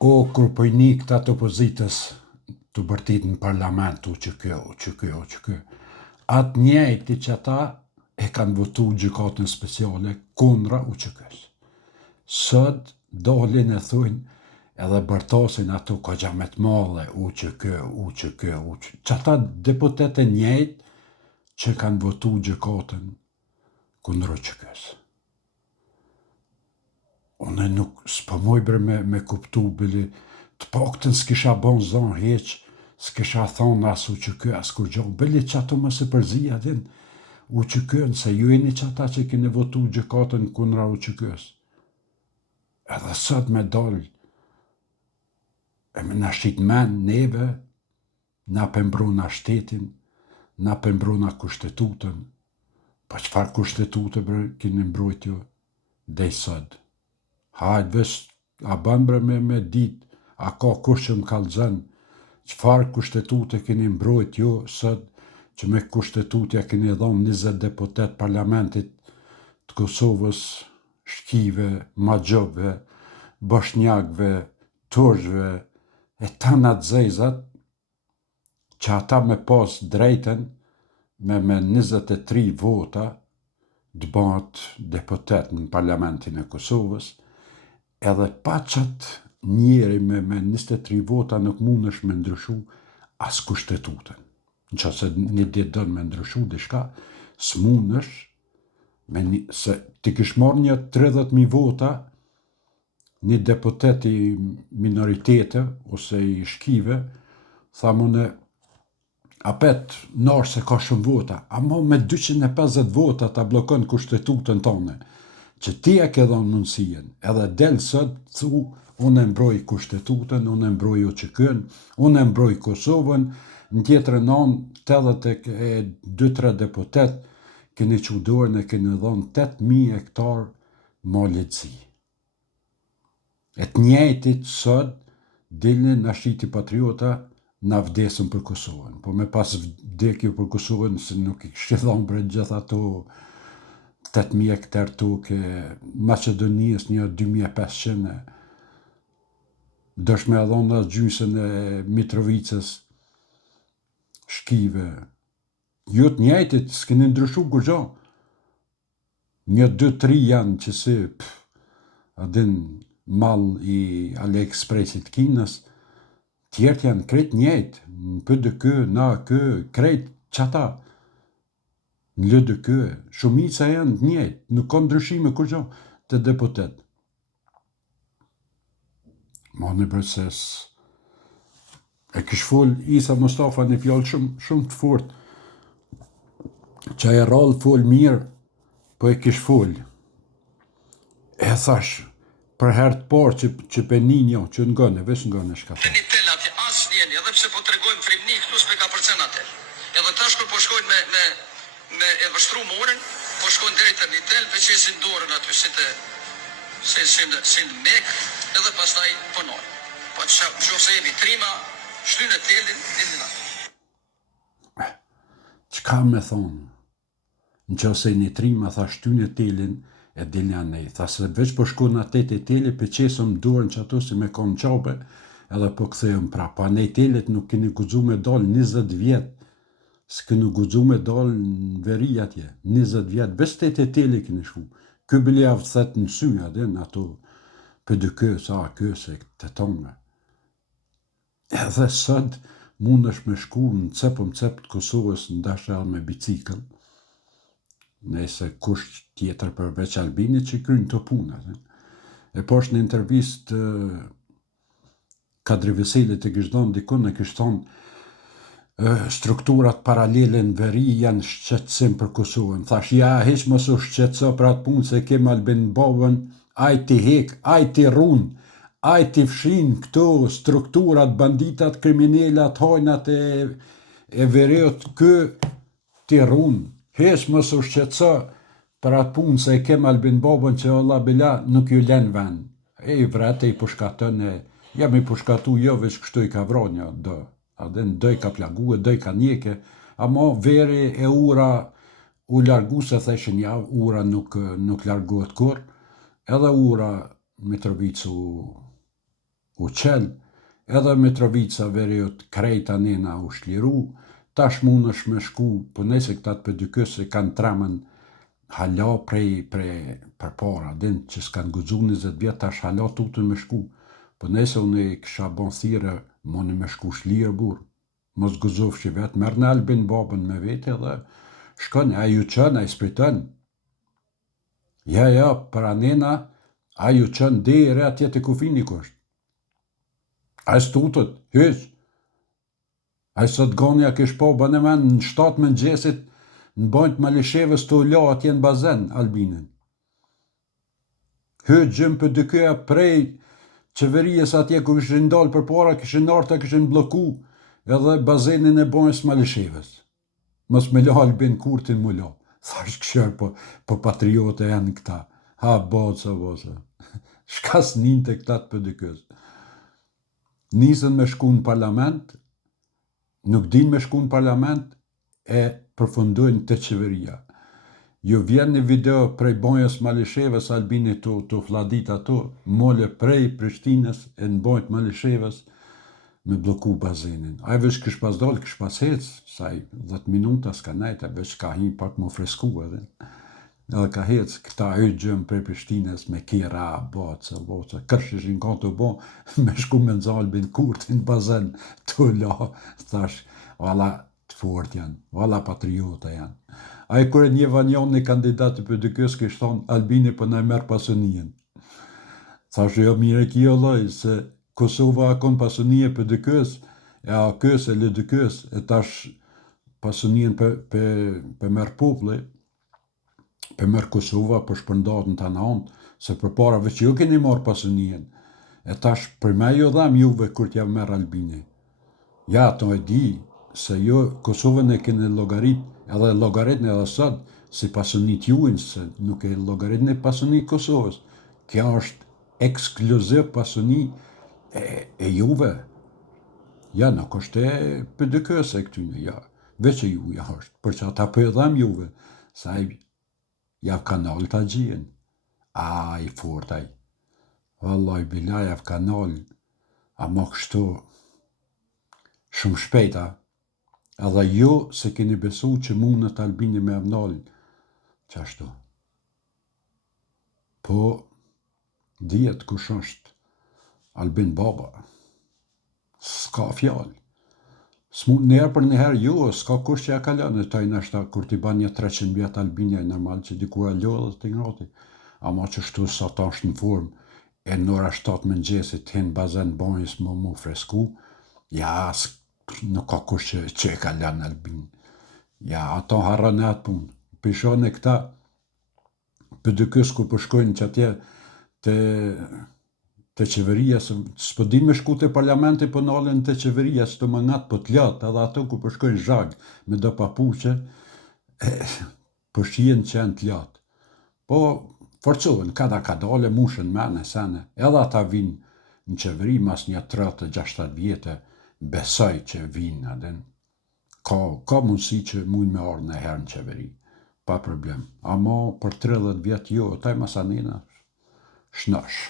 O kur këta të opozitës të bërtit në parlament, që kjo. Atë njëjti që ata e kanë votu gjykatën speciale kundra UÇK-s. Sot dolin e thujnë edhe bërtosin ato kogjamet madhe, UÇK. Që ata deputete njëjtë që kanë votu gjykatën kundra UÇK-s. Unë nuk s'po moj bre me kuptu bili, të paktën s'kisha bon zonë heq, s'kisha thonë as UÇK, as kur gjo, bili që ato më se përzia din UÇK-n, se ju jeni që ata që keni votu gjykatën kundra UÇK-s. Edhe sot me doll, e me na shqit men neve, na pëmbruna shtetin, na pëmbruna kushtetutën, pa qëfar kushtetute bre keni mbrojtju dej sot. Hajt vesh, a ban bre me dit, a ka kush që më kalëzën, qëfar kushtetute keni mbrojt jo sot, që me kushtetutja keni dhonë 20 deputet parlamentit të Kosovës, shkive, magjove, boshnjakve, turqve, e tanat zezat, që ata me pas drejten me 23 vota të bëhet deputet në parlamentin e Kosovës, edhe pa qatë njeri me 23 vota nuk mund është me ndryshu as kushtetutën. Në që se një ditë dënë me ndryshu dishka, s'mund është, se ti kish marrë një 30.000 vota, një deputet i minoritete, ose i shkive, thamune, apet nërë se ka shumë vota, ama me 250 vota ta blokon kushtetutën tonë, që ti e ke dhonë mundësien, edhe del sot, thu, unë e mbroj kushtetutën, unë e mbroj UÇK-n, unë e mbroj Kosovën, në tjetërën anë, 2-3 deputet, keni qudorën e keni dhonë 8.000 hektar maletësi. E të njëjtit sot, dilnin na shqiti patriota, na vdesën për Kosovën. Po me pas vdekju për Kosovën, se nuk i kështë dhonë bre gjitha ato 8.000 hektar toke, Macedonijës një 2.500, dëshme e dhonë gjysën e Mitrovicës, shkive. Jo të njëjtit, s'keni ndryshu gërgjo. Një 2-3 janë që si, adin mal i AliExpressit Kinës, tjertë janë krejt njëjtë, në PDK, na kë, krejt qata, në LDK, shumica janë njëjtë, nuk ka ndryshime gërgjo të deputet. Ma në bërses, e kish fol Isa Mustafa një fjallë shumë të fort, që e rallë fol mirë, po e kish fol. E thash, për herë të parë që peninjo, që ngëne, vesh ngëne shka thë. Një tel atje, asë njeni, edhe pse po të regojmë frimni, këtu s'pe ka përcen atel. Edhe tash kur po shkojnë me e vështru morën, po shkojnë drejtër një tel, pe që e si ndorën aty, si në mek, edhe pastaj pënojnë. Po që se jemi trima, shtynë e telin, dindin aty. Qka me thonë? Në që se një trima, tha shtynë e telin, e dilni anej. Tha se veç po shkon atet e teli, pe qesëm dorën që ato si me konë qabe, edhe po këthejëm pra. Pa nej telit nuk keni guxu me dal 20 vjet, s'keni guxu me dal në veri atje, 20 vjet, veç te teli keni shku. Kë bili avë thet në sy, adin, ato PDK, sa kë, se të tonë. Edhe sot, mund është me shku në cep të Kosovës në dashër me bicikl, nëse kush tjetër përveç Albinit që krynë të puna. E po është në intervist Kadri Veselit e kishtë donë dikun, e kishtë thonë strukturat paralele në veri janë shqetësim për Kosovën. Thash, ja, heq mos u shqetëso për atë punë se kem Albin Bobën, aj ti hek, aj ti runë, aj ti fshin këto strukturat, banditat, kriminelat, hojnat e veriot, kë ti runë. Hesh më së shqetëso për atë punë se e kem Albin Bobën që Allah bila nuk ju len vend. E i vrete, i pushkatën, jam i pushkatu jo, veç kështu i ka vronja, adin do i ka plagu, do i ka njeke, ama veri e ura u largu se theshin ja, ura nuk largohet kur, edhe ura Mitrovicu u qel, edhe Mitrovica Veriut krejta nena u shliru, tash mund është me shku, po nese këtat për dykës se kanë tramën hala prej për para, din që s'kanë guxu 20 vjetë, tash hala tutën me shku, po nese unë i kësha bon thire, moni me shku shlirë burë, mos guzov që vetë, merë në Albin babën me vete dhe shkon, a ju qënë, a i spritën. Ja, para nena, a ju qënë dire atje të kufini kështë. A i stutët, hyq. A i sot gonja kish po, bënë e men në 7 mëngjesit, në bojnë Malishevës të ulo atje në bazen, Albinin. Hyq gjëmë për dykeja prej qeverijes atje ku këshin ndalë për para, këshin narta këshin bloku edhe bazenin e bojnës Malishevës. Mos me lo Albin Kurtin mu lo. Thash këshër po patriote janë këta. Ha, boca. Shka s'nin të këtat për dykës. Nisën me shku në parlament, nuk din me shku në parlament, e përfundojnë të qeveria. Ju vjen një video prej bojës Malishevës, Albini të fladit ato, mole prej Prishtinës e në bojët Malishevës, me bloku bazenin. A i vesh kësh pas dollë, kësh pas hec, saj 10 minuta s'ka najta, vesh ka hi pak më fresku edhe. Edhe ka hec, këta hyjë gjëmë prej Prishtinës me kira, boca, kërsh ishin ka të bo, me shku me nëzë Albin Kurtin bazen, të la, thash, valla të fort janë, valla patriota janë. A i kërë një vanjon një kandidati për dykës, kësh thonë, Albini për në merë pasunien. Thash, jo mire kjo loj, se Kosova akon pasunije për dykës, e a kës e le dykës, e tash pasunien për merë pople, për merë Kosova, për shpërndat në të naon, se për para veç jo keni marë pasunien, e tash për me jo dham juve kur t'ja merë Albini. Ja, to e di, se jo Kosovën e keni logarit, edhe logarit në edhe sot, si pasunit juin, se nuk e logarit në pasunit Kosovës. Kja është ekskluziv pasunit, e juve, ja, nuk është e për dykës e këtyne, ja, veç e ju, ja është, për që ata për edhem juve, sa ja kanal të gjien, a i fortaj, vallaj, bila ja kanal, a më kështu, shumë shpejta, edhe jo se keni besu që mundët Albini me amnal, qashtu. Po, djetë kush është, Albin baba, s'ka fjallë. S'mund njerë për njëherë jo, s'ka kush që ja kalon, e taj nështë kur t'i ban një 300 vjetë Albini, e normal që dikura lodhë dhe t'i ngroti. Ama që shtu sa ta është në formë, e në ora 7 mëngjesit t'hen bazen bojës më fresku, ja, nuk ka kush që e kalon Albin. Ja, ato harën e atë punë. Pishon e këta, për dykës ku përshkojnë që atje të qeveria, s'po din me shku të parlamenti, po nalen të qeveria, s'to më ngatë, po t'ljatë, edhe ato ku përshkojnë zhag, me do papuqe, po shien që janë t'ljatë. Po, forcohen, kada dole, mushën mene, sene, edhe ata vinë në qeveri, mas një 30-60 vjetë, besoj që vinë, adin. Ka mundësi që mujnë me orë në herë në qeveri, pa problem. Amo, për 30 vjetë jo, taj masanina, shnash.